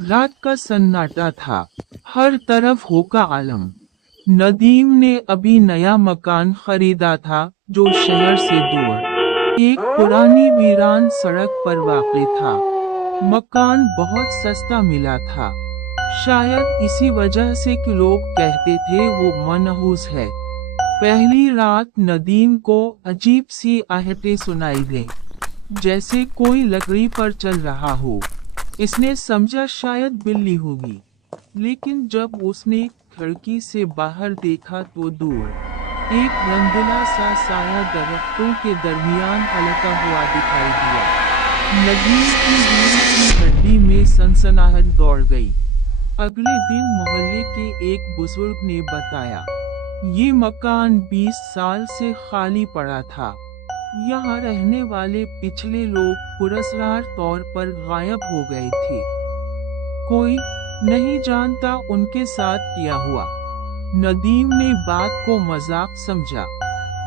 रात का सन्नाटा था, हर तरफ हो का आलम। नदीम ने अभी नया मकान खरीदा था जो शहर से दूर एक पुरानी वीरान सड़क पर वाक़ था। मकान बहुत सस्ता मिला था, शायद इसी वजह से कि लोग कहते थे वो मनहूस है। पहली रात नदीम को अजीब सी आहटें सुनाई दें, जैसे कोई लकड़ी पर चल रहा हो। इसने समझा शायद बिल्ली होगी, लेकिन जब उसने खिड़की से बाहर देखा तो दूर एक रंगीला सा साया दरख्तों के दरमियान हलता हुआ दिखाई दिया। नदीम की रीढ़ की हड्डी में सनसनाहट दौड़ गई। अगले दिन मोहल्ले के एक बुजुर्ग ने बताया, ये मकान 20 साल से खाली पड़ा था। यहाँ रहने वाले पिछले लोग पुरस्कार तौर पर गायब हो गए थे। कोई नहीं जानता उनके साथ क्या हुआ। नदीम ने बात को मजाक समझा,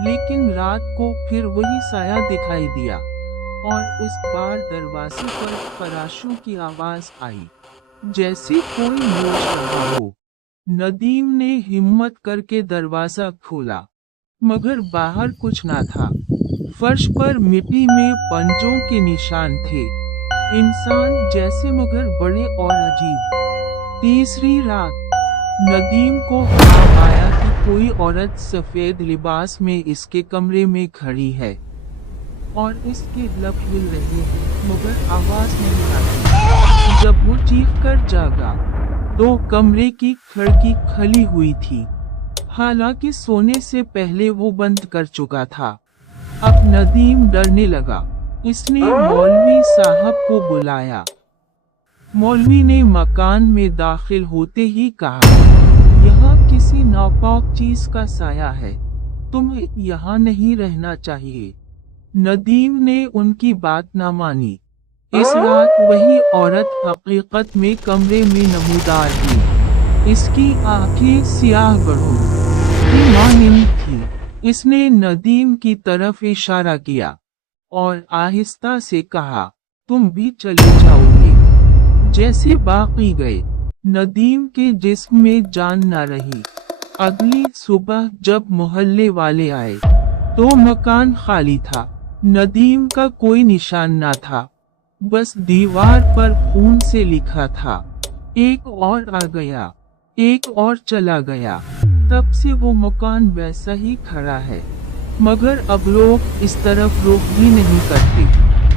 लेकिन रात को फिर वही साया दिखाई दिया और इस बार दरवाजे पर फराशों की आवाज आई, जैसे कोई नोच रहा हो। नदीम ने हिम्मत करके दरवाजा खोला, मगर बाहर कुछ ना था। फर्श पर मिट्टी में पंजों के निशान थे, इंसान जैसे मगर बड़े और अजीब। तीसरी रात नदीम को ख्याल आया कि कोई औरत सफेद लिबास में इसके कमरे में खड़ी है और इसके लब हिल रहे हैं, मगर आवाज नहीं आती। जब वो चीख कर जागा तो कमरे की खिड़की खुली हुई थी, हालांकि सोने से पहले वो बंद कर चुका था। अब नदीम डरने लगा। इसने मौलवी साहब को बुलाया। मौलवी ने मकान में दाखिल होते ही कहा, यहाँ किसी नापाक चीज का साया है, तुम्हें यहाँ नहीं रहना चाहिए। नदीम ने उनकी बात न मानी। इस रात वही औरत हकीकत में कमरे में नमूदार थी। इसकी आंखें स्याह गढ़ों की मानिंद थी। इसने नदीम की तरफ इशारा किया और आहिस्ता से कहा, तुम भी चले जाओगे। जैसे बाकी गए, नदीम के जिस्म में जान न रही। अगली सुबह जब मोहल्ले वाले आए तो मकान खाली था। नदीम का कोई निशान न था, बस दीवार पर खून से लिखा था, एक और आ गया, एक और चला गया। तब से वो मकान वैसा ही खड़ा है, मगर अब लोग इस तरफ रुख भी नहीं करते।